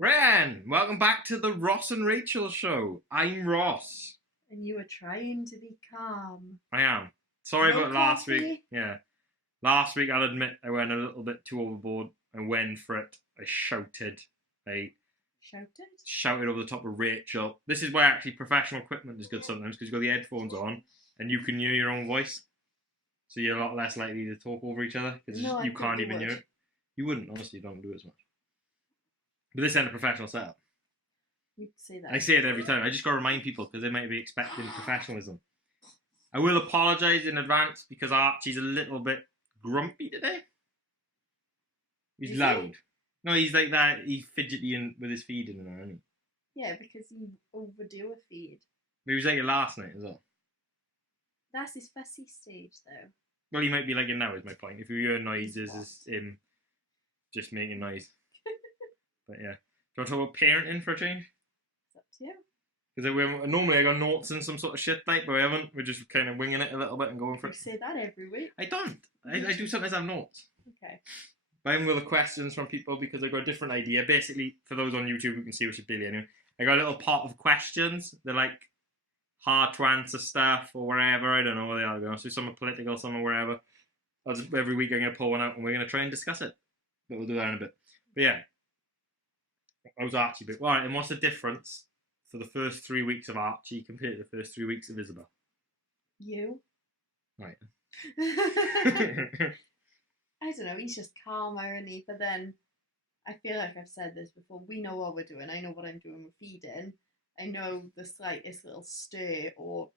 Ren, welcome back to the Ross and Rachel show. I'm Ross. And you were trying to be calm. I am. Sorry No about last coffee? week. Yeah. Last week, I'll admit, I went a little bit too overboard. I went for it. I shouted. I shouted over the top of Rachel. This is why actually professional equipment is good sometimes, because you've got the headphones on and you can hear your own voice. So you're a lot less likely to talk over each other, because you can't even hear it. You wouldn't, honestly, don't do it as much. But this ain't a professional setup. You'd say that. I say it every time. I just got to remind people because they might be expecting professionalism. I will apologise in advance because Archie's a little bit grumpy today. He's loud. No, he's like that. He's fidgety with his feeding and all, isn't he? Yeah, because you overdo a feed. But he was like it last night as well. That's his fussy stage, though. Well, he might be like it now, is my point. If you hear noises, it's him just making noise. But yeah. Do you want to talk about parenting for a change? It's up to you. Because normally I got notes and some sort of shit like, but we haven't. We're just kind of winging it a little bit and going for it. You say that every week. I don't. I do sometimes have notes. Okay. But I'm with the questions from people because I got a different idea. Basically, for those on YouTube who can see, which is Billy anyway, I got a little pot of questions. They're like hard to answer stuff or wherever. I don't know where they are. So some are political, some are wherever. Every week I'm going to pull one out and we're going to try and discuss it. But we'll do that in a bit. But yeah. I was Archie, but alright, and what's the difference for the first 3 weeks of Archie compared to the first 3 weeks of Isabel? You. Right. I don't know, he's just calmer, isn't he? But then, I feel like I've said this before, we know what we're doing, I know what I'm doing with feeding, I know the slightest little stir or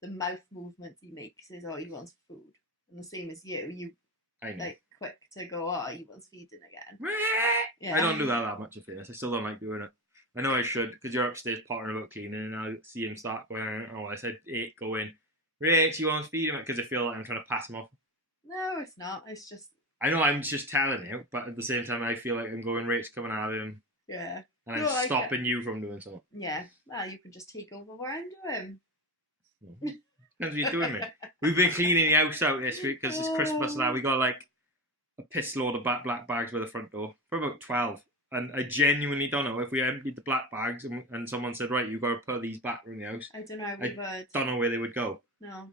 the mouth movements he makes is, oh, he wants food. And the same as you like quick to go, oh, he wants feeding again. Yeah. I don't do that much, in fairness. I still don't like doing it. I know I should, because you're upstairs pottering about cleaning, and I see him start going, oh, I said 8, go in. Rach, he wants feeding, because I feel like I'm trying to pass him off. No, it's not. It's just... I know I'm just telling you, but at the same time, I feel like I'm going, Rach, come and have him. Yeah. And I'm stopping you from doing something. Yeah. Well, you can just take over what I'm doing. Depends what you're doing, mate. We've been cleaning the house out this week, because it's Christmas now. We got like a piss load of black bags by the front door for about 12, and I genuinely don't know if we emptied the black bags and someone said, right, you got to put these back in the house. I don't know. I don't know where they would go. No,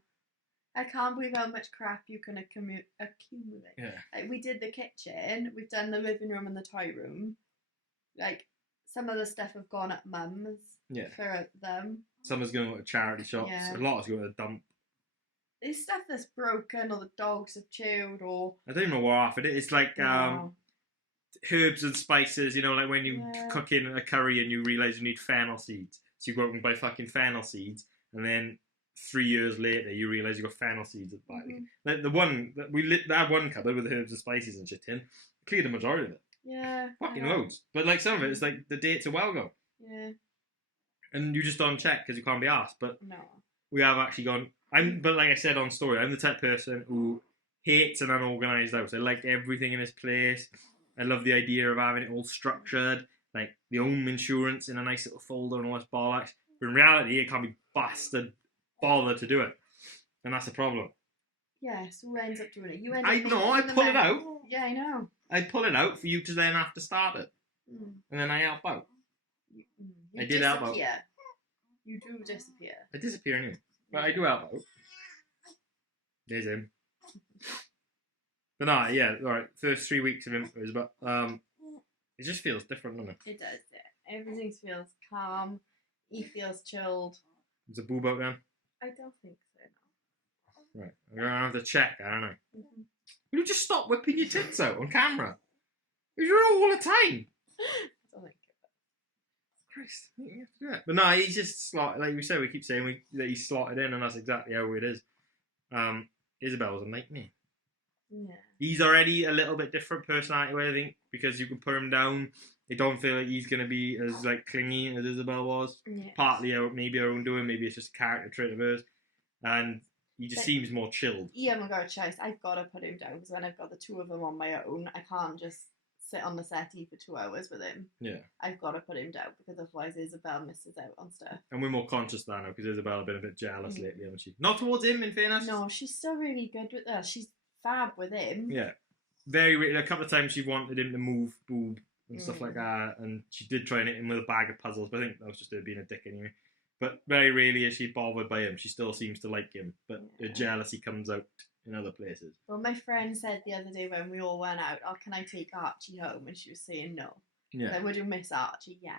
I can't believe how much crap you can accumulate. Yeah, like, we did the kitchen, we've done the living room and the toy room. Like, some of the stuff have gone at mum's. Yeah, for them. Some is going to charity shops. Yeah. A lot is going to the dump. There's stuff that's broken, or the dogs have chewed, or... I don't even know what half it is. It's like herbs and spices, you know, like when you cook in a curry and you realise you need fennel seeds. So you go out and buy fucking fennel seeds, and then 3 years later you realise you've got fennel seeds at the back. Like the one, that one cupboard with the herbs and spices and shit in, cleared the majority of it. Yeah. Fucking loads. But like some of it, it's like the dates are well gone. Yeah. And you just don't check because you can't be asked. But no. We have actually gone... But like I said on story, I'm the type of person who hates an unorganised house. I like everything in its place. I love the idea of having it all structured, like the home insurance in a nice little folder and all this bollocks. But in reality, it can't be bothered to do it. And that's the problem. Yeah, so who ends up doing it? You I pull it out. Yeah, I know. I pull it out for you to then have to start it. And then I help out. I did help out. You do disappear. I disappear anyway. But I do help out. There's him. But no, yeah, alright. First 3 weeks of him was but it just feels different, doesn't it? It does, yeah. Everything feels calm. He feels chilled. Is a boob out then? I don't think so, no. Right. I'm gonna have to check, I don't know. Will you just stop whipping your tits out on camera? You're all the time. I don't think Christ, you have to do it. But no, he's just like we said, we keep saying that he's slotted in, and that's exactly how it is. Isabel's a nightmare. Yeah. He's already a little bit different personality-wise, I think, because you can put him down. I don't feel like he's going to be as like clingy as Isabel was. Yes. Partly maybe our own doing, maybe it's just a character trait of hers. And he just seems more chilled. Yeah, my God, choice. I've got to put him down, because when I've got the two of them on my own, I can't just sit on the settee for 2 hours with him. Yeah. I've got to put him down, because otherwise Isabel misses out on stuff. And we're more conscious now because Isabel has been a bit jealous lately, hasn't she? Not towards him, in fairness. No, she's still really good with she's fab with him. Yeah. Very, a couple of times she wanted him to move boob and stuff like that. And she did try and hit him with a bag of puzzles, but I think that was just her being a dick anyway. But very rarely is she bothered by him. She still seems to like him, but her jealousy comes out in other places. Well, my friend said the other day when we all went out, "Oh, can I take Archie home?" And she was saying no. Yeah. Like, would you miss Archie? Yes.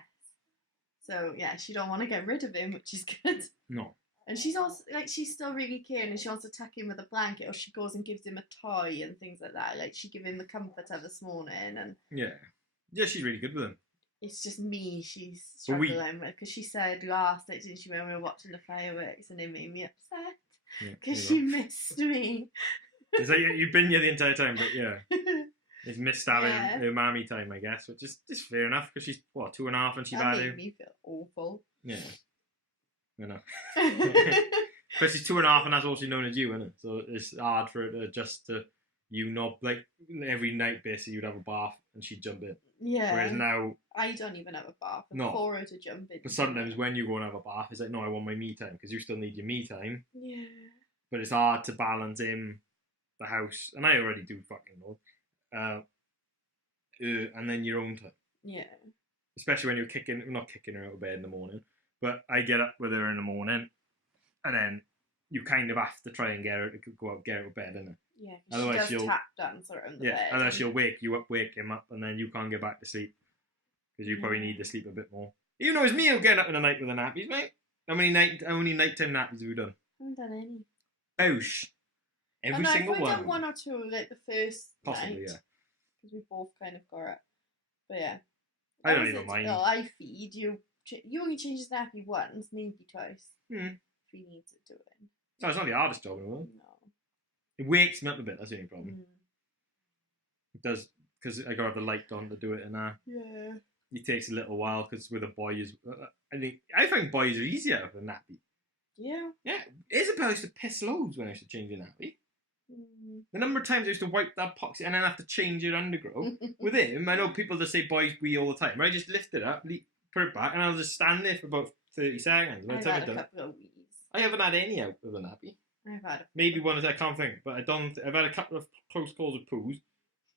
So yeah, she don't want to get rid of him, which is good. No. And she's also like, she's still really caring, and she wants to tuck him with a blanket, or she goes and gives him a toy and things like that. Like, she gave him the comforter this morning, and yeah, she's really good with him. It's just me she's struggling with, because she said last night, didn't she, when we were watching the fireworks, and it made me upset because she missed me. It's like you've been here the entire time, but yeah, it's missed having her mammy time, I guess, which is just fair enough because she's 2.5 and she's that had made me feel awful. Yeah, I know. Because she's 2.5 and that's all she's known as you, isn't it? So it's hard for her to adjust to you not, like, every night basically you'd have a bath and she'd jump in. Yeah. Whereas now I don't even have a bath. No. For her to jump in. But sometimes when you go and have a bath, it's like, no, I want my me time, because you still need your me time. Yeah. But it's hard to balance in the house, and I already do fucking know. And then your own time. Yeah. Especially when you're not kicking her out of bed in the morning, but I get up with her in the morning, and then you kind of have to try and get her to go out, get out of bed, innit? Yeah, otherwise she does tap dance around the bed. Unless she'll wake you up, wake him up, and then you can't get back to sleep because you probably need to sleep a bit more. Even though it's me who getting up in the night with the nappies, mate. How many nighttime nappies have we done? I haven't done any. Boosh. Every single one. I've done one or two, like the first Possibly, night. yeah. Because we both kind of got it. But yeah. I don't even mind. I feed you. You only change his nappy once, maybe twice. If he needs it doing. So it's not the hardest job in the world. No. It wakes me up a bit, that's the only problem. Mm. It does, because I got to have the light on to do it, and yeah. It takes a little while, because with a boy, I find boys are easier with a nappy. Yeah. Yeah. Isabel used to piss loads when I used to change a nappy. Mm. The number of times I used to wipe that poxy and then have to change your undergrowth. With him, I know people just say boys wee all the time. I just lift it up, put it back, and I'll just stand there for about 30 seconds. I've had a couple of weeks. I haven't had any out with a nappy. I've had maybe one I can't think, but I've had a couple of close calls with poos.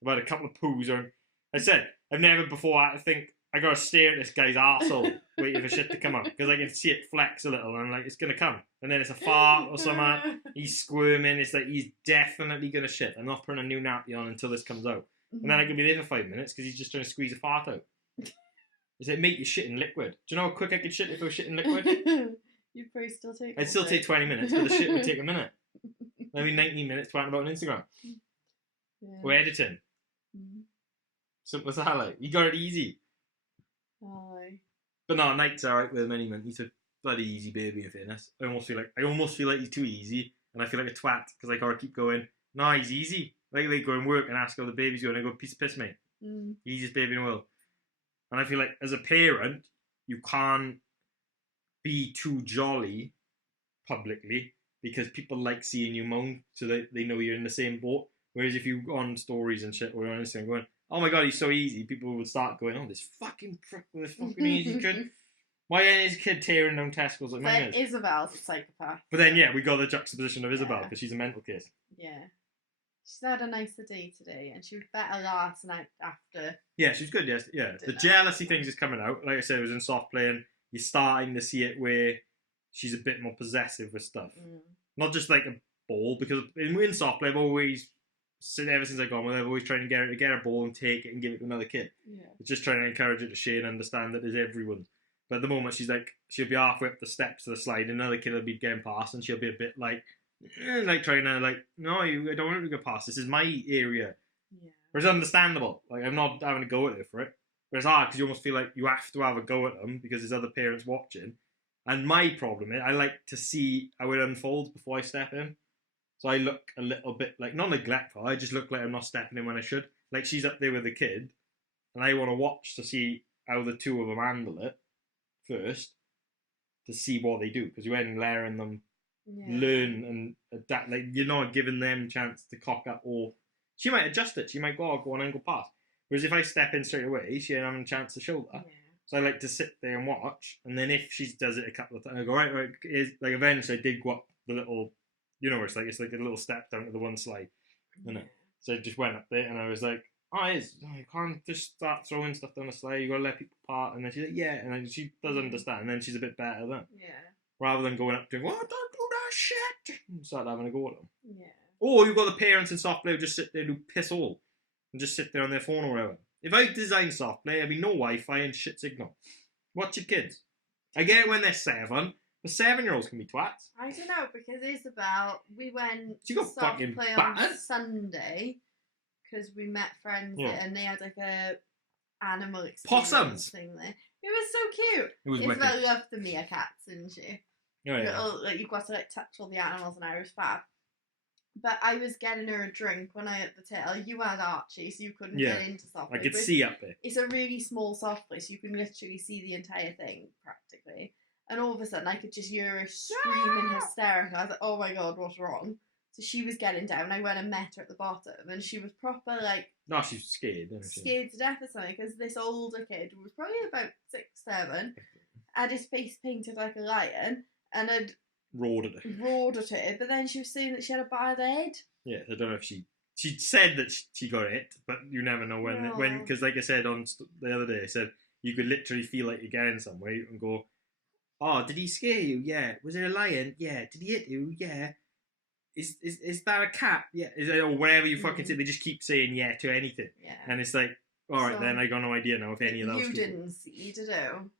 I've had a couple of poos, or I said I've never before had to think I gotta stare at this guy's arsehole waiting for shit to come up, because I can see it flex a little and I'm like, it's gonna come, and then it's a fart or something. He's squirming. It's like he's definitely gonna shit. I'm not putting a new nappy on until this comes out, and then I can be there for 5 minutes because he's just trying to squeeze a fart out. It's like, mate, you're shitting liquid. Do you know how quick I could shit if I was shitting liquid? You'd probably still take. I'd still take 20 minutes, but the shit would take a minute. Maybe 19 minutes trying about on Instagram. Yeah. Or editing. Simple as that, like. You got it easy. Aye. But no, Night's alright with him anyway. He's a bloody easy baby, in fairness. I almost feel like he's too easy, and I feel like a twat, because I gotta keep going, no, he's easy. Like, they go and work and ask how the baby's going, and I go, piece of piss, mate. Easiest baby in the world. And I feel like, as a parent, you can't be too jolly publicly, because people like seeing you moan, so that they know you're in the same boat. Whereas if you go on stories and shit, or on Instagram going, oh my god, he's so easy, people would start going, oh, this fucking prick with this fucking easy kid. Why ain't his kid tearing down testicles like mine is? Isabel's a psychopath. But then, yeah, we got the juxtaposition of Isabel, because she's a mental case. Yeah. She's had a nicer day today, and she was better last night after. Yeah, she's good, yes. Yeah. The jealousy things is coming out. Like I said, it was in soft play, and you're starting to see it where she's a bit more possessive with stuff. Not just like a ball, because in soft play, I've always, ever since I got with her, I've always tried to get her to get a ball and take it and give it to another kid. Yeah. It's just trying to encourage her to share and understand that there's everyone. But at the moment, she'll be halfway up the steps of the slide, and another kid will be getting past, and she'll be a bit like trying to, like, no, I don't want to go past. This is my area. Yeah. But it's understandable. Like, I'm not having a go at her for it. But it's hard because you almost feel like you have to have a go at them because there's other parents watching. And my problem is I like to see how it unfolds before I step in. So I look a little bit like, not neglectful, I just look like I'm not stepping in when I should. Like, she's up there with the kid, and I want to watch to see how the two of them handle it first, to see what they do. Because you ain't letting them learn and adapt. Like, you're not giving them a chance to cock up, or she might adjust it. She might go on and go past. Whereas if I step in straight away, she ain't having a chance to show that. Yeah. So I like to sit there and watch, and then if she does it a couple of times, I go, right, like, eventually I did go up the little, where it's like a little step down to the one slide, isn't it? So I just went up there, and I was like, oh, it is. You can't just start throwing stuff down the sleigh. You got to let people part. And then she's like, yeah. And then she does understand. And then she's a bit better then. Yeah. Rather than going up to him, oh, don't do that shit. And start having a go at them. Yeah. Or you've got the parents in soft play who just sit there and do piss all. And just sit there on their phone or whatever. If I designed soft play, there'd be no Wi-Fi and shit signal. Watch your kids. I get it when they're 7. But 7-year-olds can be twats. I don't know, because Isabel, we went She got soft fucking play battered. on Sunday because we met friends Yeah. there and they had like a animal experience Possums. thing there. It was so cute. It was Isabel wicked. loved the meerkats, didn't she? Oh, yeah. Little, like, you've got to like touch all the animals and I was fab. But I was getting her a drink when I at the tail. You had Archie, so you couldn't Yeah. get into soft I play. could But see up there. it's a really small soft play, so you can literally see the entire thing practically. And all of a sudden, I could just hear her screaming hysterical. I was like, "Oh my god, what's wrong?" So she was getting down. I went and met her at the bottom, and she was proper like No, she's scared, isn't she? scared to death or something. Because this older kid who was probably about 6, 7, had his face painted like a lion and had Roared at her. roared at her. But then she was saying that she had a bad head. Yeah, I don't know if she said that she got it, but you never know when No. because like I said on the other day, I said you could literally feel like you're getting somewhere and go, oh, did he scare you? Yeah. Was it a lion? Yeah. Did he hit you? Yeah. Is that a cat? Yeah. Is it, or whatever you fucking say? They just keep saying yeah to anything, Yeah. and it's like, all right, So, then I got no idea now if any of those. You people... didn't see, did you?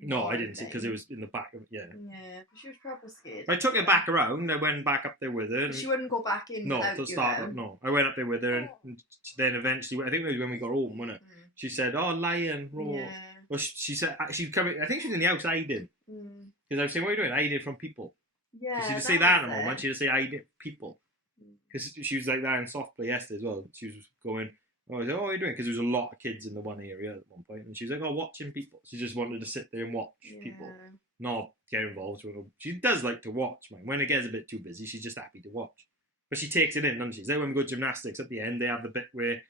No, I didn't see because it was in the back of Yeah, but she was proper scared. I took her back around. I went back up there with her. But she wouldn't go back in No, without to you start then. with, no. I went up there with her, and then eventually, I think it was when we got home, wasn't it? Mm. She said, "Oh, lion, roar." Yeah. Well, she said she'd come. I think she was in the house hiding because I was saying, "What are you doing?" Hiding from people. Yeah. She'd say that in a was moment. it. She'd say hiding people because she was like that in soft play yesterday as well. She was going, "Oh, I was like, oh, what are you doing?" Because there was a lot of kids in the one area at one point, and she was like, "Oh, watching people." She just wanted to sit there and watch people, not get involved with them. She does like to watch, man. When it gets a bit too busy, she's just happy to watch. But she takes it in, doesn't she? It's like when we go to gymnastics at the end, they have the bit where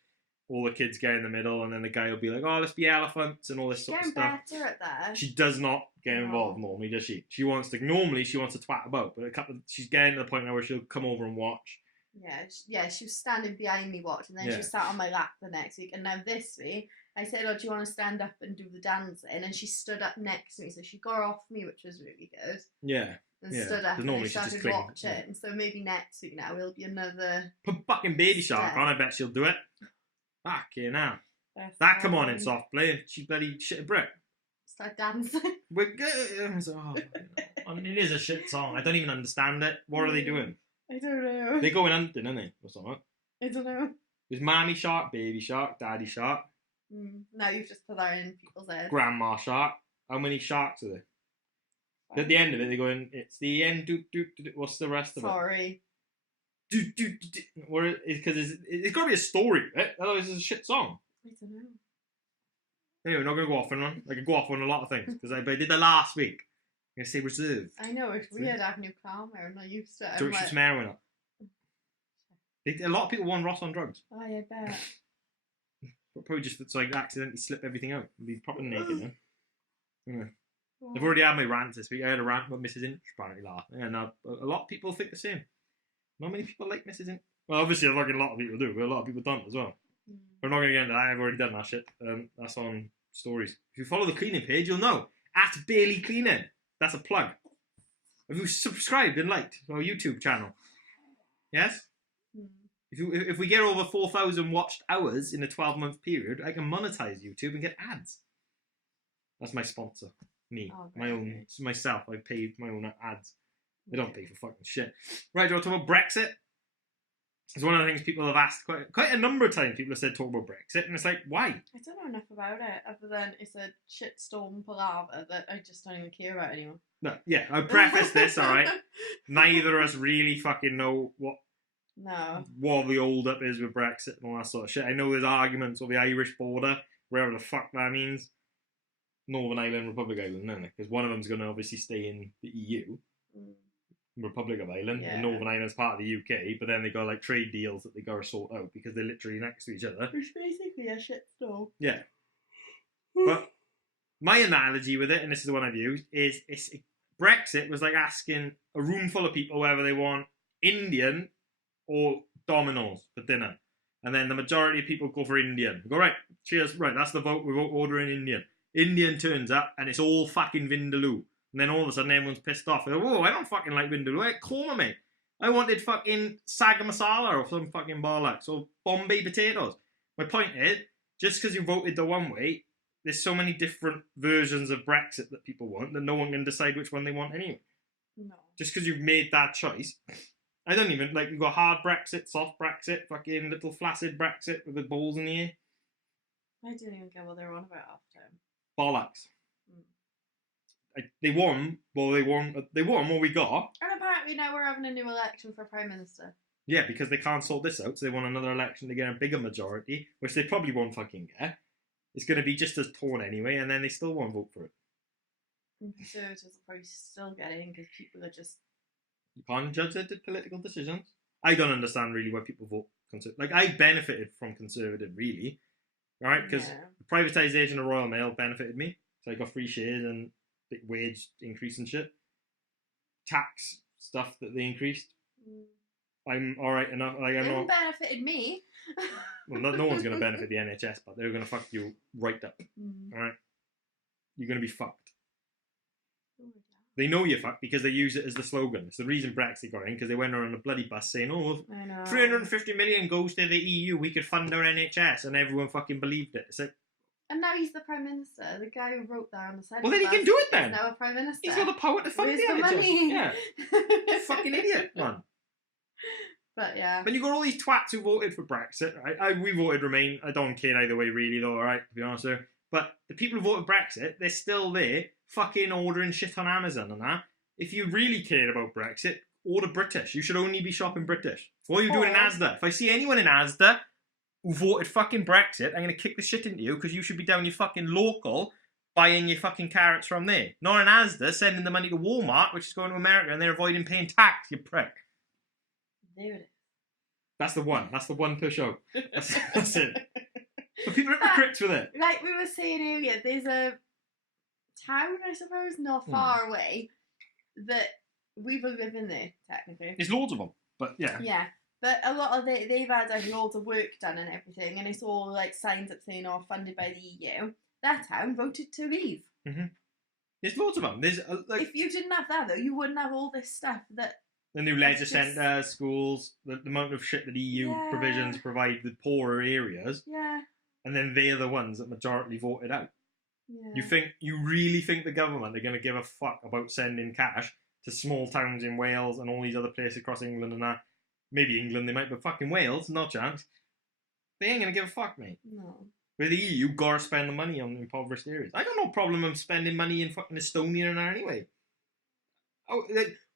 all the kids get in the middle, and then the guy will be like, "Oh, let's be elephants," and all this sort of stuff. Getting better at that. She does not get involved normally, does she? She wants to twat about, but she's getting to the point now where she'll come over and watch. Yeah, she was standing behind me watching, then she was sat on my lap the next week, and now this week, I said, "Oh, do you want to stand up and do the dancing?" And she stood up next to me, so she got off me, which was really good. Yeah. And stood up and normally I she just started clings, watching. yeah. And so maybe next week now will be another... Put fucking Baby Shark Yeah. on, I bet she'll do it. Fucking hell. That come on in soft play, and she bloody shit a brick. Start dancing. We're good. I mean, it is a shit song. I don't even understand it. What are they doing? I don't know. They're going hunting, aren't they? Or something. I don't know. There's Mammy Shark, Baby Shark, Daddy Shark, Now you've just put that in people's heads. Grandma Shark. How many sharks are there? At the end of it, they're going, it's the end, what's the rest of it? Sorry. Because it's got to be a story, right? Otherwise it's a shit song. I don't know. Anyway, we're not going to go off on one. I could go off on a lot of things, because I did that last week. I'm going to say reserved. I know, it's weird having new karma. I'm not used to it. So I'm she's like, marrying up. A lot of people want Ross on drugs. oh, I bet. But probably just so I could accidentally slip everything out and be proper naked then. Yeah. I've already had my rant this week. I had a rant about Mrs. Inch apparently last. And a lot of people think the same. Not many people like Mrs. Inch. Well, obviously, a lot of people do, but a lot of people don't as well. We're not going to get into that. I've already done that shit. That's on stories. If you follow the cleaning page, you'll know. At Bailey Cleaning. That's a plug. Have you subscribed and liked our YouTube channel? Yes? If we get over 4,000 watched hours in a 12-month period, I can monetize YouTube and get ads. That's my sponsor. Me. Myself. I pay my own ads. They don't pay for fucking shit. Right, do you want to talk about Brexit? It's one of the things people have asked quite a number of times. People have said talk about Brexit, and it's like, why? I don't know enough about it, other than it's a shitstorm palaver that I just don't even care about anymore. No, yeah, I'll preface this, alright? Neither of us really fucking know what the hold up is with Brexit and all that sort of shit. I know there's arguments over the Irish border, wherever the fuck that means. Northern Ireland, Republic of Ireland, isn't it? Because one of them's going to obviously stay in the EU, Republic of Ireland, and Northern Ireland's part of the UK, but then they got like trade deals that they got to sort out because they're literally next to each other. Which basically a shitstorm. Yeah. But my analogy with it, and this is the one I've used, is Brexit was like asking a room full of people whether they want Indian or Domino's for dinner. and then the majority of people go for Indian. We go, right, cheers, right, that's the vote, we vote ordering Indian. Indian turns up, and it's all fucking Vindaloo. And then all of a sudden, everyone's pissed off. They're like, whoa, I don't fucking like Vindaloo. I like korma, mate. I wanted fucking saga masala or some fucking bollocks or Bombay potatoes. My point is, just because you voted the one way, there's so many different versions of Brexit that people want that no one can decide which one they want anyway. No. Just because you've made that choice. I don't even, like, you've got hard Brexit, soft Brexit, fucking little flaccid Brexit with the balls in the air. I didn't even get what they were on about half the time. Bollocks. They won. Well, they won what we got. And apparently now we're having a new election for Prime Minister. Yeah, because they can't sort this out, so they want another election to get a bigger majority, which they probably won't fucking get. It's going to be just as torn anyway, and then they still won't vote for it. And Conservatives will probably still get in because people are just... You can't judge their political decisions. I don't understand really why people vote Conservative. Like, I benefited from Conservative, really. Right? Because the privatisation of Royal Mail benefited me. So I got free shares and big wage increase and shit. Tax stuff that they increased. I'm alright enough. Like, I'm not... benefited me. Well, no one's going to benefit the NHS, but they're going to fuck you right up. Alright? You're going to be fucked. They know you're fucked because they use it as the slogan. It's the reason Brexit got in, because they went around a bloody bus saying, oh, 350 million goes to the EU, we could fund our NHS, and everyone fucking believed it. It's like, and now he's the Prime Minister. The guy who wrote that on the side. Well, then he can do it then. He's now a Prime Minister. He's got the power to fund Where's the NHS. money? Yeah. Fucking idiot, man. But yeah. But you got all these twats who voted for Brexit, right? We voted Remain. I don't care either way, really, though, alright, to be honest with you. But the people who voted Brexit, they're still there, fucking ordering shit on Amazon and that. If you really cared about Brexit, order British. You should only be shopping British. What are you doing in Asda? If I see anyone in Asda who voted fucking Brexit, I'm going to kick the shit into you because you should be down your fucking local buying your fucking carrots from there. Not in Asda sending the money to Walmart, which is going to America, and they're avoiding paying tax, you prick. There it is. That's the one. That's the one per show. That's it. But people are hypocrites with it. Like we were saying earlier, there's a town, I suppose, not far away that we will live in there, technically. There's loads of them, but yeah. Yeah, but a lot of they've had like loads of work done and everything, and it's all like signs up saying, "Oh, funded by the EU." That town voted to leave. There's loads of them. There's like, if you didn't have that though, you wouldn't have all this stuff that. The new leisure centres, schools, the amount of shit that EU provisions provide the poorer areas. Yeah. And then they're the ones that majority voted out. Yeah. You really think the government are going to give a fuck about sending cash to small towns in Wales and all these other places across England and that? Maybe England they might, but fucking Wales, no chance. They ain't going to give a fuck, mate. No. With the EU, you gotta spend the money on impoverished areas. I got no problem of spending money in fucking Estonia and that anyway. Oh,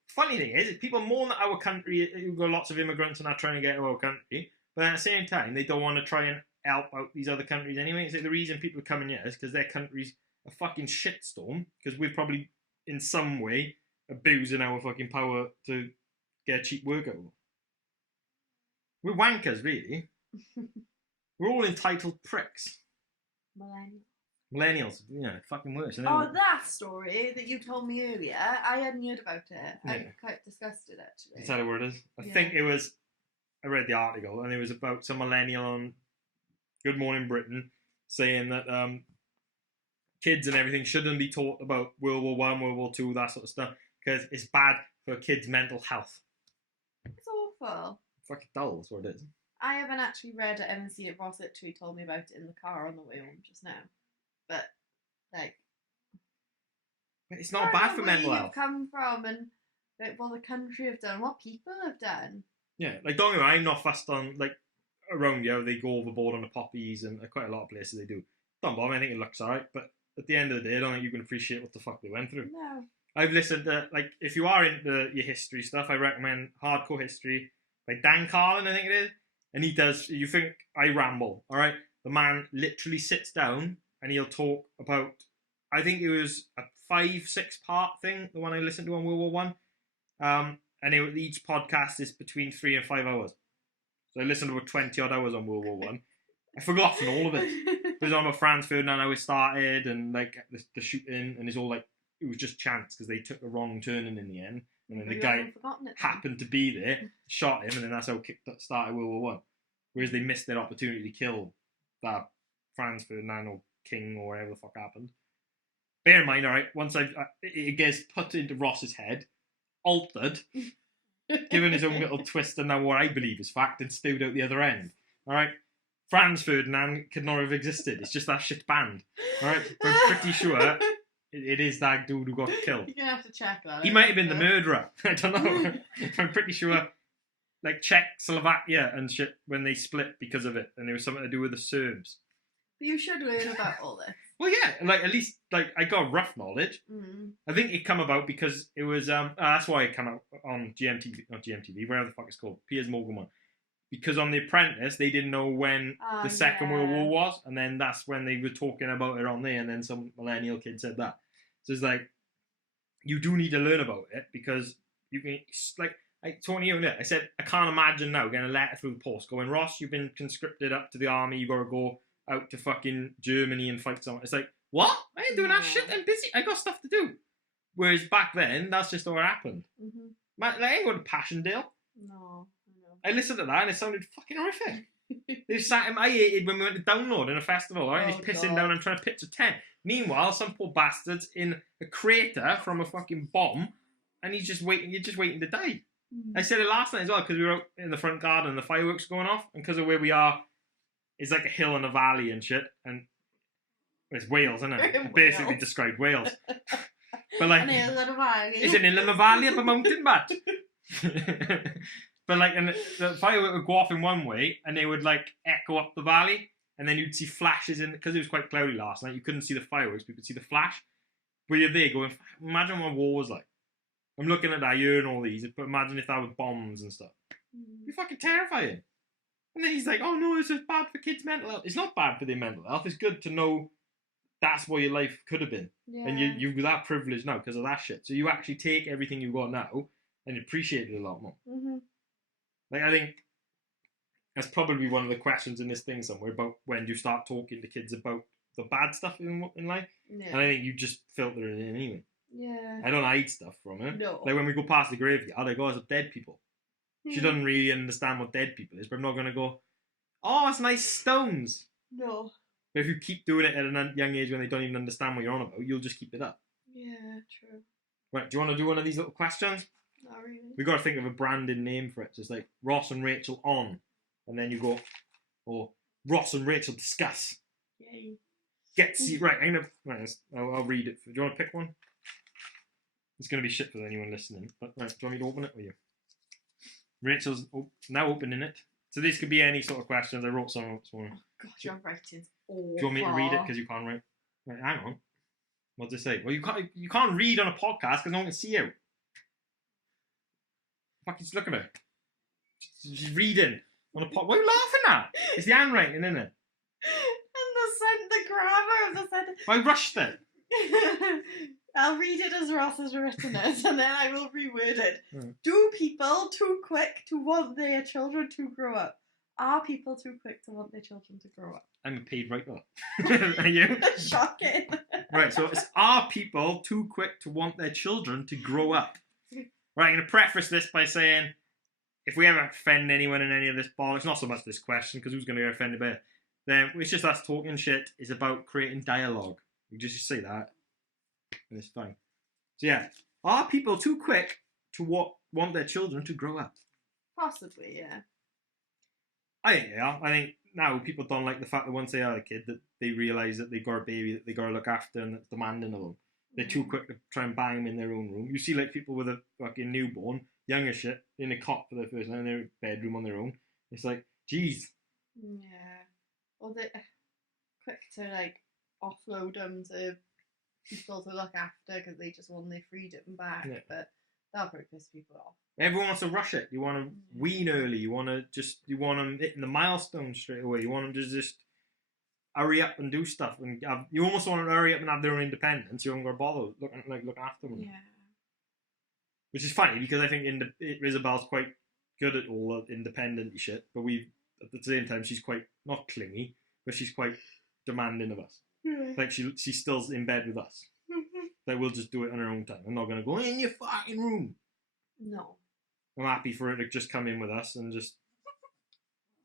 funny thing is, people mourn that our country, we've got lots of immigrants and are trying to get to our country, but at the same time, they don't want to try and help out these other countries anyway. It's like the reason people are coming here is because their country's a fucking shitstorm, because we're probably, in some way, abusing our fucking power to get cheap work out of them. We're wankers, really. We're all entitled pricks. Millennials, yeah, fucking worse. Oh, that story that you told me earlier, I hadn't heard about it. Yeah. I quite discussed it, actually. Is that what it is? I think it was, I read the article, and it was about some millennial on Good Morning Britain saying that kids and everything shouldn't be taught about World War One, World War Two, that sort of stuff, because it's bad for kids' mental health. It's awful. Fucking dull, that's what it is. I haven't actually read it and seen it. Ross literally told me about it in the car on the way home just now. But, like... But it's not bad for mental health. Where you've come from and like, what the country have done, what people have done. Yeah, like, don't get me wrong, I'm not fussed on, like, around here, they go overboard on the poppies, and quite a lot of places they do. Don't bother me, I think it looks alright, but at the end of the day, I don't think you can appreciate what the fuck they went through. No. I've listened to, like, if you are into your history stuff, I recommend Hardcore History by Dan Carlin, I think it is. And he does, you think I ramble, alright? The man literally sits down and he'll talk about, I think it was a 5-6 part thing, the one I listened to on World War One. And each podcast is between 3 and 5 hours. So I listened to about 20 odd hours on World War One. I've forgotten all of it. It was on about Franz Ferdinand, how it started, and like the shooting, and it's all like, it was just chance because they took a wrong turning in the end. And then the guy happened to be there, shot him, and then that's how it started World War One. whereas they missed their opportunity to kill that Franz Ferdinand or King or whatever the fuck happened. Bear in mind, all right, once it gets put into Ross's head, altered, given his own little twist, and now what I believe is fact, and stewed out the other end. All right, Franz Ferdinand could not have existed. It's just that shit band. All right, but I'm pretty sure it is that dude who got killed. You're gonna have to check that. He might have been the murderer. I don't know. I'm pretty sure, like Czechoslovakia and shit, when they split because of it, and it was something to do with the Serbs. But you should learn about all this. Well, yeah, like at least like I got rough knowledge. I think it come about because it was that's why it came out on GMTV, not GMTV, whatever the fuck it's called, Piers Morgan one. Because on The Apprentice, they didn't know when the Second World War was, and then that's when they were talking about it on there, and then some millennial kid said that. So it's like, you do need to learn about it, because you can, like, I told you I said, I can't imagine now getting a letter through the post going, Ross, you've been conscripted up to the army, you gotta go out to fucking Germany and fight someone. It's like, what? I ain't doing that shit, I'm busy, I got stuff to do. Whereas back then, that's just what happened. Man, like, I ain't going to Passchendaele. No. I listened to that and it sounded fucking horrific. They sat him. I hated when we went to download in a festival, right? And he's pissing down and trying to pitch a tent. Meanwhile, some poor bastard's in a crater from a fucking bomb, and he's just waiting. You're just waiting to die. I said it last night as well, because we were out in the front garden and the fireworks were going off, and because of where we are, it's like a hill and a valley and shit, and it's Wales, isn't it? I basically described Wales. But like, it's an hill and a valley up a mountain, but. But like, and the firework would go off in one way, and they would like echo up the valley, and then you'd see flashes in, because it was quite cloudy last night. You couldn't see the fireworks, but you could see the flash. But you're there going, imagine what war was like. I'm looking at that, hearing all these, but imagine if that was bombs and stuff. It'd be fucking terrifying. And then he's like, oh no, it's just bad for kids' mental health. It's not bad for their mental health. It's good to know that's what your life could have been, and you've got that privilege now because of that shit. So you actually take everything you got now and appreciate it a lot more. Like, I think that's probably one of the questions in this thing somewhere, about when you start talking to kids about the bad stuff in life. And I think you just filter it in anyway. I don't hide stuff from her. No. Like when we go past the graveyard, I go, "It's dead people." She doesn't really understand what dead people is, but I'm not going to go, "Oh, it's nice stones." No. But if you keep doing it at a young age when they don't even understand what you're on about, you'll just keep it up. Yeah, true. Right, do you want to do one of these little questions? Not really. We've got to think of a branding name for it. So it's like Ross and Rachel on. And then you go, or Ross and Rachel discuss. Yay. Get see. Right, I'll read it. Do you want to pick one? It's going to be shit for anyone listening. But right, do you want me to open it or you? Rachel's now opening it. So these could be any sort of questions. I wrote some this morning. Oh, gosh, your writing's awful. Do you want me to read it because you can't write? Right, hang on. What does it say? Well, you can't read on a podcast because no one can see you. Fucking just look at her. She's reading on a pod. What are you laughing at? It's the handwriting, isn't it? And the grammar of the sentence. I rushed it. I'll read it as Ross has written it, and then I will reword it. Do people too quick to want their children to grow up? Are people too quick to want their children to grow up? I'm a paid writer. Are you? Shocking. Right, so it's, are people too quick to want their children to grow up? Right, I'm going to preface this by saying, if we ever offend anyone in any of this bollocks, not so much this question, because who's going to get offended by it, then it's just us talking shit. It's about creating dialogue. You just say that, and it's fine. So yeah, are people too quick to want their children to grow up? Possibly, yeah. I think they are. I think now people don't like the fact that once they are a kid, that they realise that they got a baby that they got to look after and that's demanding of them. They're too quick to try and bang them in their own room. You see like people with a fucking newborn, young as shit, in a cot for their first night in their bedroom on their own. It's like, geez. Yeah. Or they're quick to like offload them to people to look after because they just want their freedom back. Yeah. But that'll probably piss people off. Everyone wants to rush it. You want to wean early. You want them hitting the milestones straight away. You want them to just hurry up and do stuff. And you almost want them to hurry up and have their own independence. You haven't got to bother looking after them. Yeah. Which is funny because I think Isabel's quite good at all the independent shit, but at the same time she's quite not clingy, but she's quite demanding of us. Like she's still in bed with us. Like we'll just do it on her own time. I'm not gonna go in your fucking room. No. I'm happy for her to just come in with us and just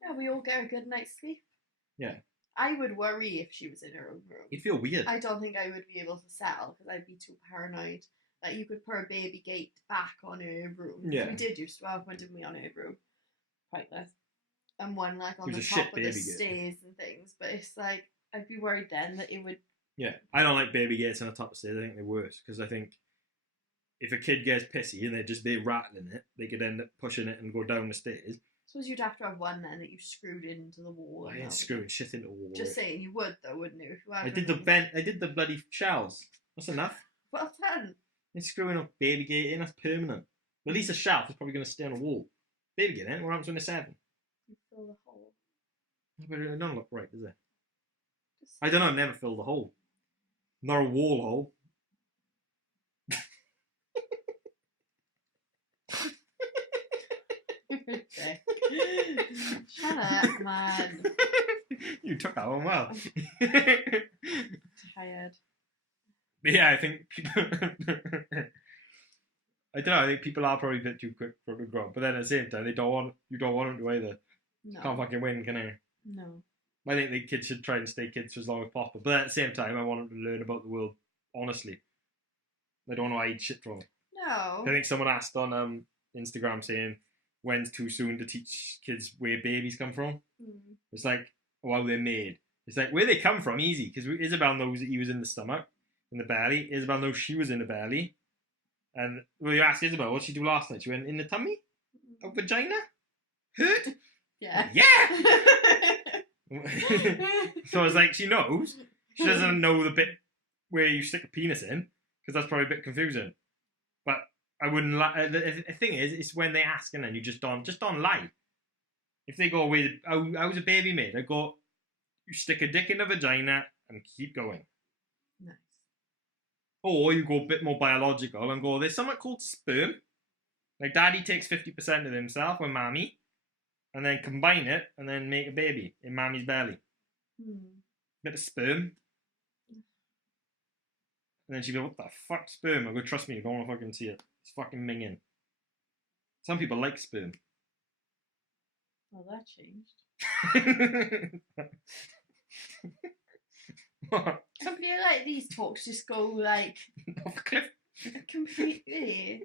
Yeah, we all get a good night's sleep. Yeah. I would worry if she was in her own room. You'd feel weird. I don't think I would be able to settle because I'd be too paranoid. Like, you could put a baby gate back on her room. Yeah. We did used to have one, didn't we, on her room? Pointless. And one, like, on It the was a top shit of the baby gate. stairs and things. But it's like, I'd be worried then that it would... Yeah, I don't like baby gates on the top of the stairs. I think they're worse because I think if a kid gets pissy and they're rattling it, they could end up pushing it and go down the stairs. I suppose you'd have to have one then that you screwed into the wall. I ain't screwing shit into the wall. Just saying, you would though, wouldn't you? If you had I did the bloody shells. That's enough. Well done. And screwing a baby gate in, that's permanent. At least a shelf is probably going to stay on the wall. Baby gate in, what happens when they're 7? You fill the hole. But it don't look right, does it? I don't know, I've never filled a hole. Not a wall hole. Shut up, man. You took that one well. Tired. Yeah, I think people... I don't know, I think people are probably a bit too quick for it to grow up. But then at the same time, you don't want them to either. No. Can't fucking win, can I? No. I think the kids should try and stay kids for as long as possible. But at the same time, I want them to learn about the world honestly. I don't want to hide shit from them. No. I think someone asked on Instagram saying, when's too soon to teach kids where babies come from? It's like, how they're made. It's like, where they come from, easy. Because Isabel knows that he was in the stomach, in the belly. Isabel knows she was in the belly. And, well, you asked Isabel, what did she do last night? She went, in the tummy? A vagina? Hurt? Yeah. Yeah! So it's like, she knows. She doesn't know the bit where you stick a penis in, because that's probably a bit confusing. But I wouldn't lie. The thing is, it's when they ask and then you just don't lie. If they go, how's a baby made? I go, you stick a dick in a vagina and keep going. Nice. Or you go a bit more biological and go, there's something called sperm. Like daddy takes 50% of himself with mommy, and then combine it and then make a baby in mommy's belly. Bit of sperm. And then she'd go, what the fuck, sperm? I go, trust me, I don't want to fucking see it. It's fucking minging. Some people like sperm. Well, that changed. What? I feel like these talks just go like Off a cliff? completely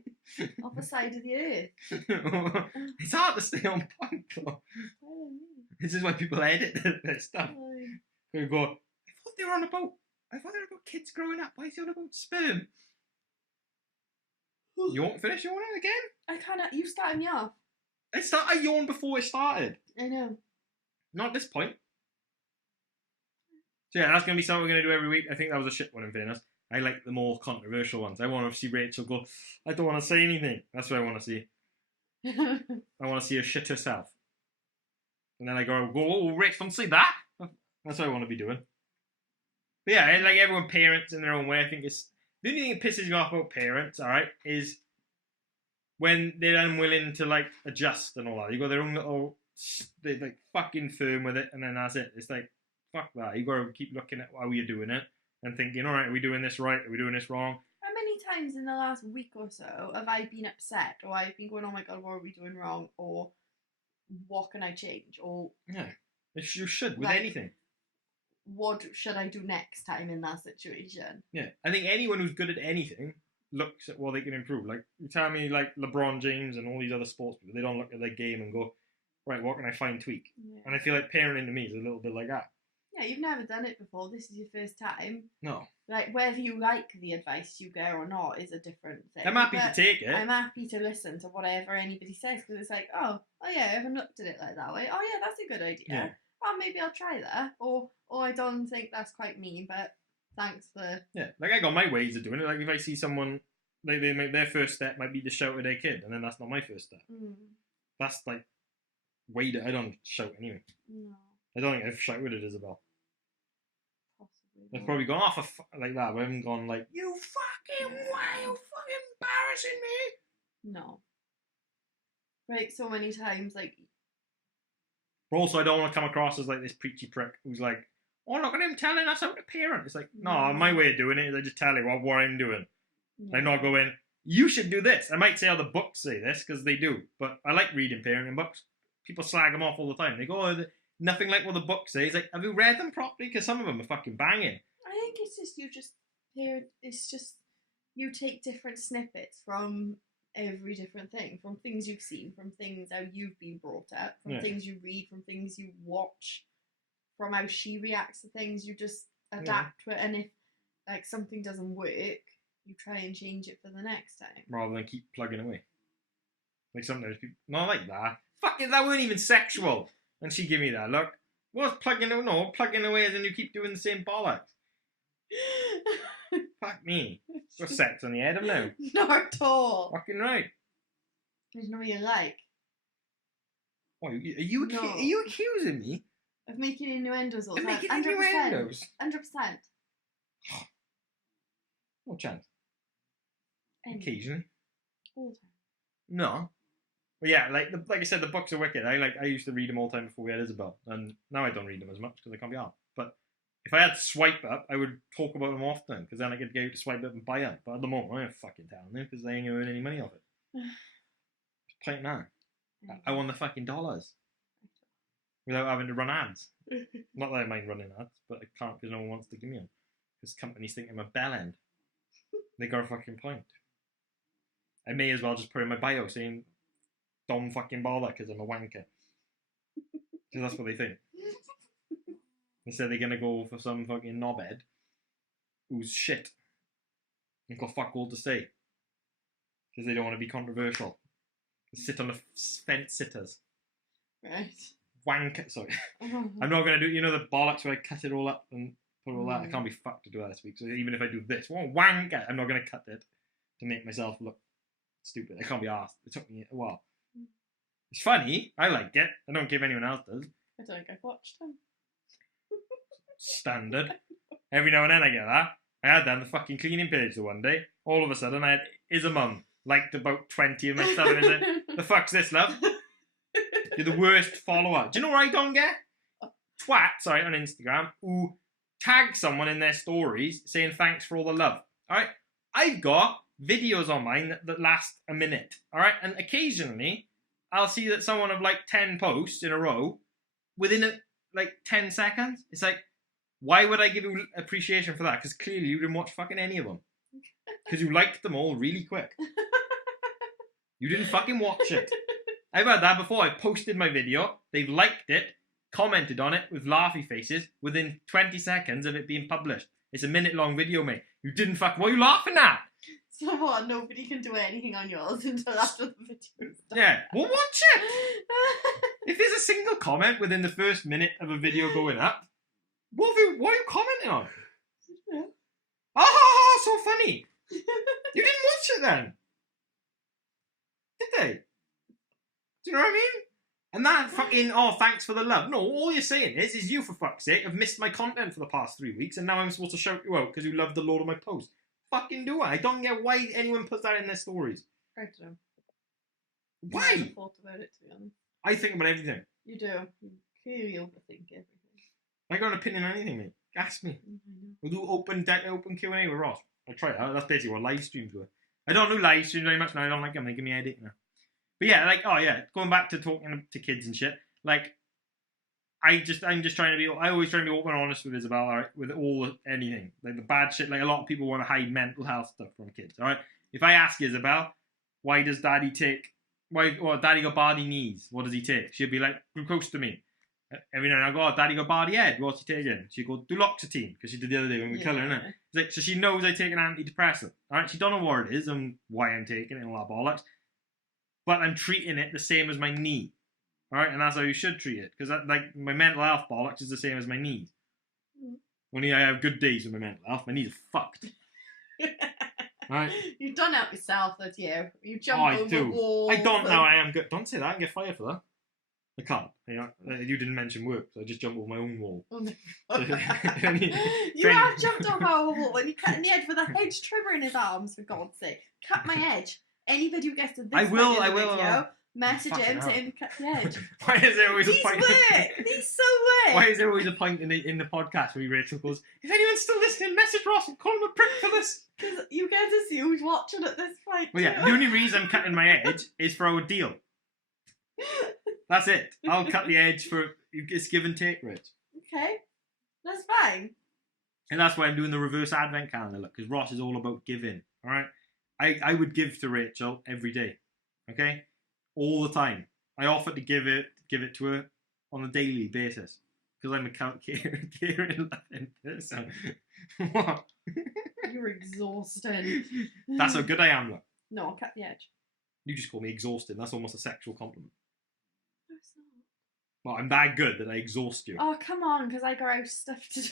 off the side of the earth. It's hard to stay on point, though. This is why people edit their stuff. They go, I thought they were about kids growing up. Why is he on about sperm? You want to finish yawning again? I can't. You started me off. I yawned before it started. I know. Not at this point. So yeah, that's going to be something we're going to do every week. I think that was a shit one in fairness. I like the more controversial ones. I want to see Rachel go, I don't want to say anything. That's what I want to see. I want to see her shit herself. And then I go, oh, Rachel, don't say that. That's what I want to be doing. But yeah, like everyone parents in their own way. I think it's the only thing that pisses me off about parents, alright, is when they're unwilling to like adjust and all that. You got their own little, they're like fucking firm with it, and then that's it. It's like, fuck that. You got to keep looking at how you're doing it and thinking, alright, are we doing this right? Are we doing this wrong? How many times in the last week or so have I been upset, or I've been going, oh my god, what are we doing wrong? Or what can I change? Or yeah, you should with like, anything. What should I do next time in that situation? Yeah, I think anyone who's good at anything looks at what they can improve. Like, you tell me, like LeBron James and all these other sports people, they don't look at their game and go, right, what can I fine tweak? Yeah. And I feel like parenting to me is a little bit like that. Yeah, you've never done it before. This is your first time. No. Like, whether you like the advice you get or not is a different thing. I'm happy to take it. I'm happy to listen to whatever anybody says, because it's like, oh yeah, I haven't looked at it like that way. Oh yeah, that's a good idea. Yeah. Oh, maybe I'll try that. Or I don't think that's quite me, but thanks for... Yeah, like I got my ways of doing it. Like if I see someone, like they make their first step might be to shout at their kid, and then that's not my first step. That's like way that I don't shout anyway. No. I don't think I've shouted at Isabel. Possibly. I've probably gone off like that, but I haven't gone like, you fucking wild, fucking embarrassing me. No. Like so many times, like... But also, I don't want to come across as like this preachy prick who's like, oh, look at him telling us how to parent. It's like, no, my way of doing it is I just tell you what I'm doing. Yeah. I'm not going, you should do this. I might say how the books say this, because they do. But I like reading parenting books. people slag them off all the time. They go, oh, nothing like what the book says. It's like, have you read them properly? Because some of them are fucking banging. I think it's just you take different snippets from every different thing, from things you've seen, from things how you've been brought up, from things you read, from things you watch, from how she reacts to things. You just adapt to it, and if like something doesn't work, you try and change it for the next time. Rather than keep plugging away. Like sometimes people, not like that. Fuck it, that weren't even sexual. And she give me that look. What's plugging away? No, plugging away as in you keep doing the same bollocks. Fuck me. Got sex on the head of now. Not at all. Fucking right. There's no you like. What, are you accusing me? Of making innuendos all the Of time. making 100%. innuendos? 100%. No chance. Anyway. Occasionally. All the time. No. But yeah, like I said, the books are wicked. I used to read them all the time before we had Isabel, and now I don't read them as much because I can't be arsed. But if I had to swipe up, I would talk about them often because then I could go to swipe up and buy them. But at the moment, I ain't fucking telling them because they ain't gonna earn any money off it. It's plain now. I want the fucking dollars without having to run ads. Not that I mind running ads, but I can't because no one wants to give me them because companies think I'm a bell end. They got a fucking point. I may as well just put in my bio saying don't fucking bother because I'm a wanker. Because that's what they think. Instead they're gonna go for some fucking knobhead who's shit and got fuck all to say because they don't want to be controversial. They sit on the fence sitters. Right. Wanker. Sorry, I'm not gonna do. You know the bollocks where I cut it all up and put all that. I can't be fucked to do that this week. So even if I do this, well, wanker, I'm not gonna cut it to make myself look stupid. I can't be asked. It took me a while. It's funny. I liked it. I don't give anyone else does. I don't think I've watched them. Standard. Every now and then I get that. I had that on the fucking cleaning page the one day. All of a sudden I had Isabel liked about 20 of my stuff and I said, the fuck's this, love? You're the worst follower. Do you know what I don't get? Twats, sorry, on Instagram who tag someone in their stories saying thanks for all the love. Alright? I've got videos on mine that last a minute. Alright? And occasionally I'll see that someone of like 10 posts in a row within like 10 seconds. It's like, why would I give you appreciation for that? Because clearly you didn't watch fucking any of them. Because you liked them all really quick. You didn't fucking watch it. I've had that before. I posted my video. They've liked it, commented on it with laughy faces within 20 seconds of it being published. It's a minute-long video, mate. You didn't fuck. What are you laughing at? So what? Nobody can do anything on yours until after the video's done. Yeah. Well, watch it. If there's a single comment within the first minute of a video going up, what are you commenting on? Yeah. Oh, so funny. You didn't watch it then. Did they? Do you know what I mean? And that fucking, oh, thanks for the love. No, all you're saying is you, for fuck's sake, have missed my content for the past 3 weeks and now I'm supposed to shout you out because you love the load of my posts. Fucking do it. I don't get why anyone puts that in their stories. I don't know. Why? I haven't thought about it, to be honest. I think about everything. You do. You clearly overthink everything. I got an opinion on anything, mate. Ask me. We'll do open Q&A with Ross. I try that. That's basically what live streams were. I don't do live streams very much now. I don't like them. They give me a headache now. But yeah, like, oh yeah, going back to talking to kids and shit. Like, I'm just trying to be. I always try to be open and honest with Isabel. All right, with anything, like the bad shit. Like a lot of people want to hide mental health stuff from kids. All right, if I ask Isabel, why does Daddy take? Daddy got body knees. What does he take? She'll be like, glucose to me. Every now and then I go, oh, Daddy got body head. What's he taking? She'll go, duloxetine, because she did the other day when we colour, innit? It's like, so she knows I take an antidepressant. All right, she don't know what it is and why I'm taking it and all that bollocks. But I'm treating it the same as my knee. All right, and that's how you should treat it. Because like my mental health bollocks is the same as my knees. Only I have good days with my mental health. My knees are fucked. Right? You've done it yourself, that's you. You jump over walls. I don't know. I am good. Don't say that. I can get fired for that. I can't. You didn't mention work, so I just jumped over my own wall. Oh, no. You have jumped off our wall when you cut the edge with a hedge trimmer in his arms, for God's sake. Cut my edge. Anybody who gets to this video, message him saying cut the edge. Why is there always a point? These so work. Why is there always a point in the podcast where Rachel goes, if anyone's still listening, message Ross and call him a prick for this? Because you get to see who's watching at this point. Well, yeah, the only reason I'm cutting my edge is for our deal. That's it. I'll cut the edge for it's give and take, Rich. Okay, that's fine. And that's why I'm doing the reverse advent calendar, look, because Ross is all about giving. All right, I would give to Rachel every day, okay, all the time. I offered to give it to her on a daily basis because I'm a caring, loving person. What? You're exhausted. That's how good I am, look. No, I'll cut the edge. You just call me exhausted. That's almost a sexual compliment. No, it's not. Well, I'm that good that I exhaust you. Oh, come on, because I got stuff to do.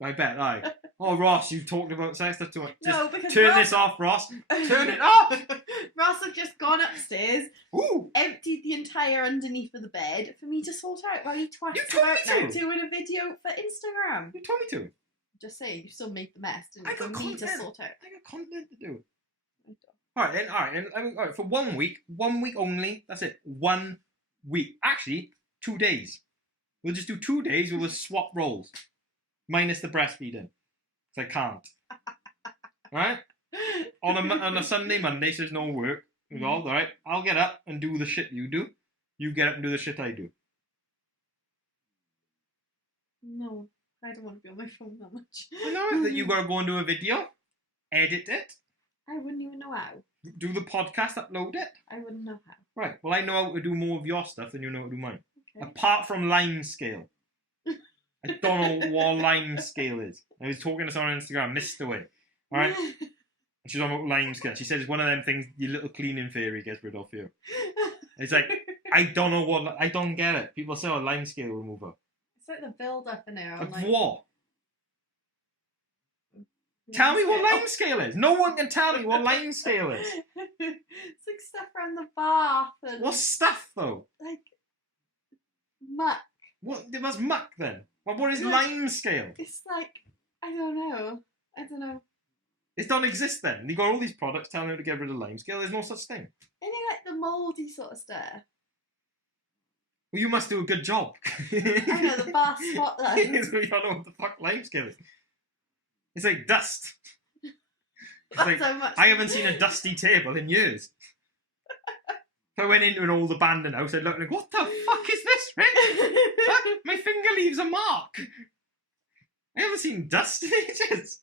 I bet, aye. Oh, Ross, you've talked about sex stuff too much. No, because turn Ross... this off, Ross. Turn it off. Ross had just gone upstairs, Ooh. emptied the entire underneath of the bed for me to sort out while he twats You told about me now to. doing a video for Instagram. You told me to. Just saying, you still made the mess, didn't I you? got For me to content. sort out. I got content to do. All right, for 1 week only. That's it. 1 week. Actually, 2 days. We'll just do 2 days. We'll swap roles, minus the breastfeeding, because I can't. All right. On a Sunday, Monday, so there's no work involved. All right. I'll get up and do the shit you do. You get up and do the shit I do. No, I don't want to be on my phone that much. I know that you gotta go and do a video, edit it, I wouldn't even know how. do the podcast, upload it. I wouldn't know how. Right. Well, I know how to do more of your stuff than you know how to do mine. Okay. Apart from line scale. I don't know what line scale is. I was talking to someone on Instagram, missed away. Alright? And she's on about line scale. She said it's one of them things your little cleaning fairy gets rid of you. It's like, I don't know what, I don't get it. People say, oh, line scale remover. It's like the build up in there. Of Like, what? Tell me what line scale is. No one can tell me what line scale is. It's like stuff around the bath and What's stuff, though? like muck. What? That's muck, then. What is Like, line scale? It's like, I don't know. It don't exist then. You got all these products telling you to get rid of lime scale. There's no such thing. Any like the mouldy sort of stuff. Well, you must do a good job. I know, the bar spotlight. You don't know what the fuck lime scale is. It's like dust. It's That's like, so much. I haven't seen a dusty table in years. If I went into an old abandoned house, I'd look like, what the fuck is this, Rick? Look, my finger leaves a mark. I haven't seen dust in ages.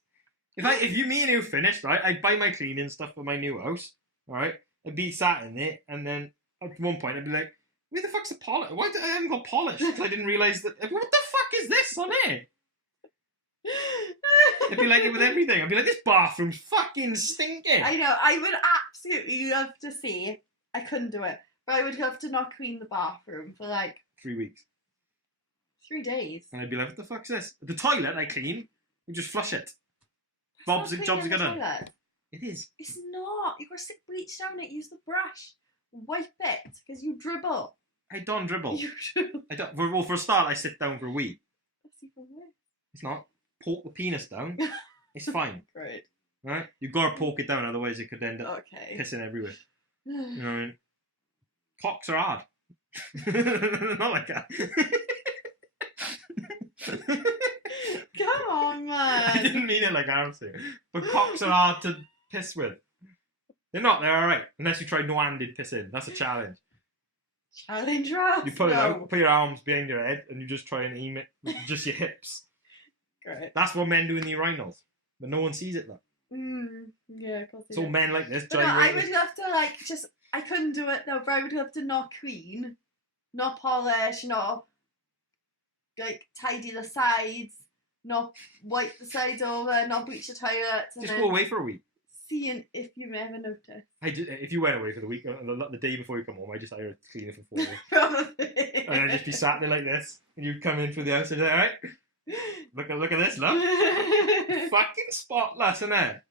If me and you finished, right, I'd buy my cleaning stuff for my new house, alright? I'd be sat in it, and then at one point I'd be like, where the fuck's the polish? Why I haven't got polish? Because I didn't realise that, what the fuck is this on here? It'd be like it with everything. I'd be like, this bathroom's fucking stinking. I know, I would absolutely love to see. I couldn't do it, but I would love to not clean the bathroom for like 3 weeks. 3 days. And I'd be like, what the fuck's this? The toilet I clean, you just flush it. Jobs are Cleaning the done. toilet. It is. It's not. You've got to stick bleach down it, use the brush, wipe it, because you dribble. I don't dribble. You dribble. I don't. Well, for a start, I sit down for a wee. That's even worse. It's not. Poke the penis down. It's fine. Great. Right? You've got to poke it down, otherwise it could end up Okay. pissing everywhere. You know what I mean? Cocks are hard. Not like that. Come on, man. I didn't mean it like I'm saying. But cocks are hard to piss with. They're not, they're alright. Unless you try no-handed pissing. That's a challenge. Challenge round. You pull it out, put your arms behind your head, and you just try and aim it with just your hips. Great. That's what men do in the urinals. But no one sees it though. Yeah, of course. It's all men like this. But no, I gyrating. would love to like just. I couldn't do it though, but I would love to not clean, not polish, not like tidy the sides, not wipe the sides over, not bleach the toilets. And Just then go away for a week. seeing if you've ever noticed. If you went away for the week, the day before you come home, I just hired a cleaner for 4 days. Probably. And I'd just be sat there like this, and you'd come in through the house and say, alright, look at this, look. Fucking spotless, innit?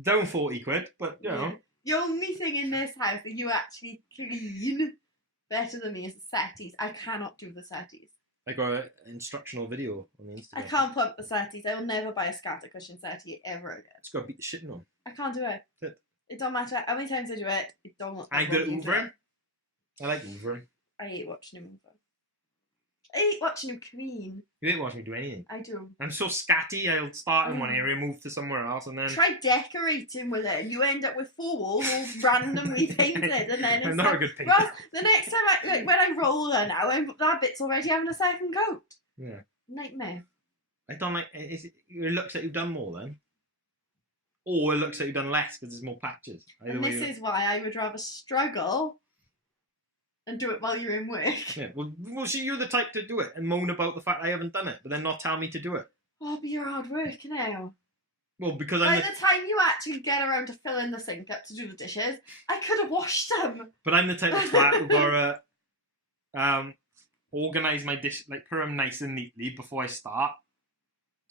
Down 40 quid, but you know. The only thing in this house that you actually clean better than me is the settees. I cannot do the settees. I got an instructional video on the Instagram. I can't pump the settees. I will never buy a scatter cushion settee ever again. Just gotta beat the shitting on. I can't do it. That's it. It don't matter how many times I do it. It don't look I like good at what you do. hoovering. I like hoovering. I hate watching him hoover. I hate watching him clean. You ain't watching me do anything. I do. I'm so scatty, I'll start in one area, move to somewhere else, and then... Try decorating with it, and you end up with 4 walls all randomly painted, and then I'm not a good painter. Ross, the next time, when I roll her now, that bit's already having a second coat. Yeah. Nightmare. I don't like... it looks like you've done more then. Or it looks like you've done less because there's more patches. And this is why I would rather struggle and do it while you're in work. Yeah, well, see, you're the type to do it and moan about the fact I haven't done it, but then not tell me to do it. Oh, but you're hard work now. Well, because By the time you actually get around to filling the sink up to do the dishes, I could have washed them. But I'm the type of twat who've got to organise my dish, like put them nice and neatly before I start.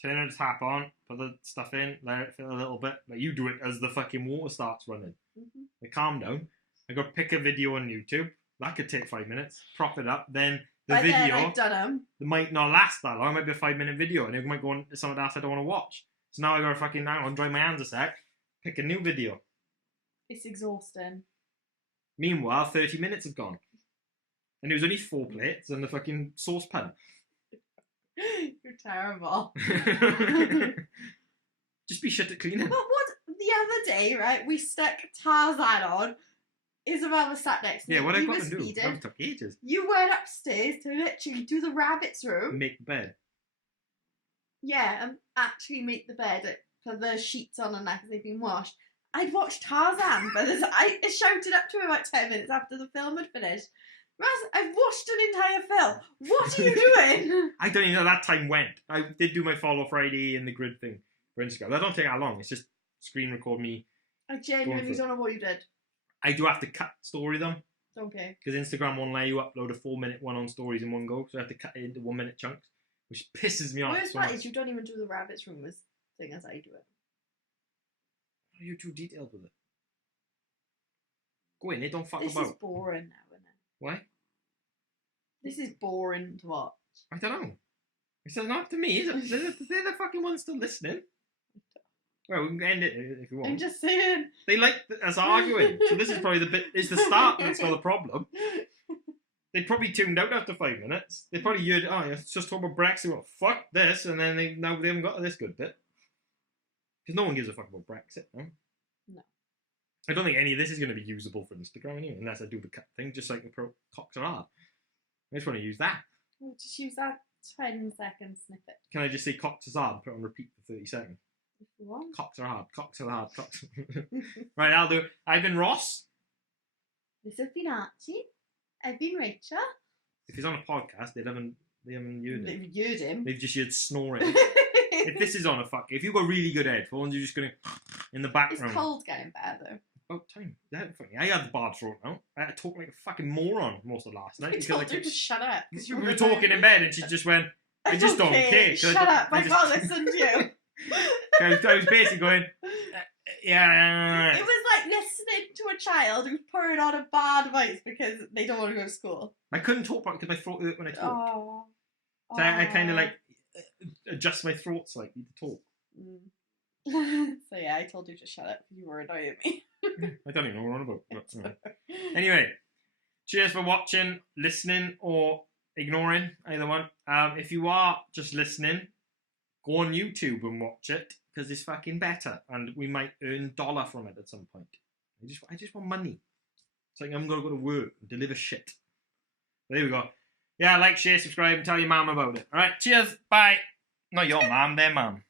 Turn the tap on, put the stuff in, let it fill a little bit. Like you do it as the fucking water starts running. Mm-hmm. Like calm down. I got to pick a video on YouTube. That could take 5 minutes. Prop it up. Then the By video then I've done them. it might not last that long. It might be a 5-minute video, and it might go on to something else I don't want to watch. So now I got to fucking hang on, dry my hands a sec, pick a new video. It's exhausting. Meanwhile, 30 minutes have gone. And it was only 4 plates and the fucking saucepan. You're terrible. Just be shit at cleaning. But what, the other day, right, we stuck Tarzan on. Isabel was sat next to me. Yeah, what I He got was to do? feeding. That took ages. You went upstairs to literally do the rabbit's room. Make the bed. Yeah, and actually make the bed for the sheets on and that because they've been washed. I'd watched Tarzan, but I shouted up to him about 10 minutes after the film had finished. Raz, I've watched an entire film. What are you doing? I don't even know that time went. I did do my follow Friday and the grid thing for Instagram. That don't take that long. It's just screen record me. I genuinely don't know what you did. I do have to cut story them. Okay. Because Instagram won't let you upload a 4-minute one on stories in one go. So I have to cut it into 1-minute chunks. Which pisses me off. Worst so part much. is you don't even do the rabbit's room as thing as I do it. You're too detailed with it. Go in, don't fuck This about. is boring now, isn't it? Why? This is boring to watch. I don't know. It's not to me. They're the fucking ones still listening. Well, we can end it if you want. I'm just saying. They like us arguing. So this is probably the bit. It's the start that's got the problem. They probably tuned out after 5 minutes. They probably heard, oh, it's just talk about Brexit. Well, fuck this, and then they haven't got to this good bit. Because no one gives a fuck about Brexit, no? No. I don't think any of this is going to be usable for Instagram anyway, unless I do the cut thing, just like the pro cocks are hard. I just want to use that. We'll just use that 10-second snippet. Can I just say cocks is hard and put it on repeat for 30 seconds? If you want. Cocks are hard. Cocks are hard. Cocks. Right, I'll do it. I've been Ross. This has been Archie. I've been Rachel. If he's on a podcast, they haven't heard it. They've heard him. They've just heard snoring. If this is on a if you've got really good headphones, you're just going in the background. It's cold getting better though. About time. I had the bad throat now. I had to talk like a fucking moron most of last night. I told her to shut up. We were talking in bed and she just went, I just don't care. Shut up, I can't listen to you. I was basically going, yeah. It was like listening to a child who's pouring on a bad voice because they don't want to go to school. I couldn't talk because my throat hurt when I talk. Oh. So I kind of like adjust my throat slightly to talk. So yeah, I told you to shut up because you were annoying me. I don't even know what I'm on about. Anyway, cheers for watching, listening, or ignoring, either one. If you are just listening, go on YouTube and watch it because it's fucking better, and we might earn $1 from it at some point. I just want money. It's like I'm gonna go to work and deliver shit. There we go. Yeah, like, share, subscribe, and tell your mum about it. All right, cheers, bye. Not your mum, their mum.